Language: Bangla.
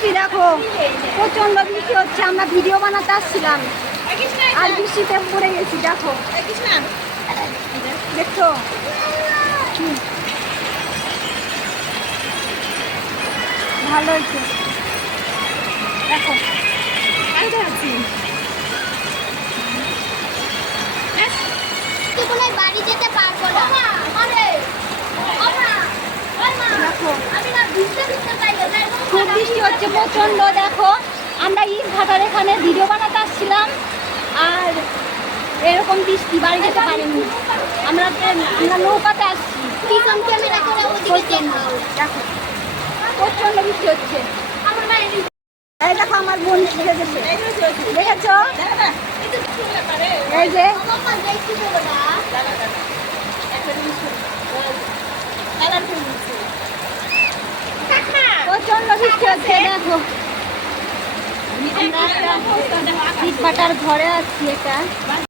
বৃষ্টি দেখো প্রচণ্ড বৃষ্টি হচ্ছে আমরা ভিডিও বানাতে আসছিলাম। আর বৃষ্টিতে পড়ে গেছি দেখো। দেখছ? ভালো হয়েছে। দেখো। বাড়ি যেতে পারব না। দেখো। আমি না বৃষ্টি হচ্ছে প্রচণ্ড দেখো। আমরা ইট ভাটার এখানে ভিডিও বানাতে আসছিলাম আর এরকম বৃষ্টি বাড়ি যেতে পারিনি। আমরা আমরা নৌকাতে আসছি। প্রচণ্ড দেখো। প্রচণ্ড বৃষ্টি হচ্ছে। এই দেখো আমার বোন শিখে গেছে। দেখেছ? এই যে বৃষ্টি হচ্ছে আমরা একটা ঘরে আছি এটা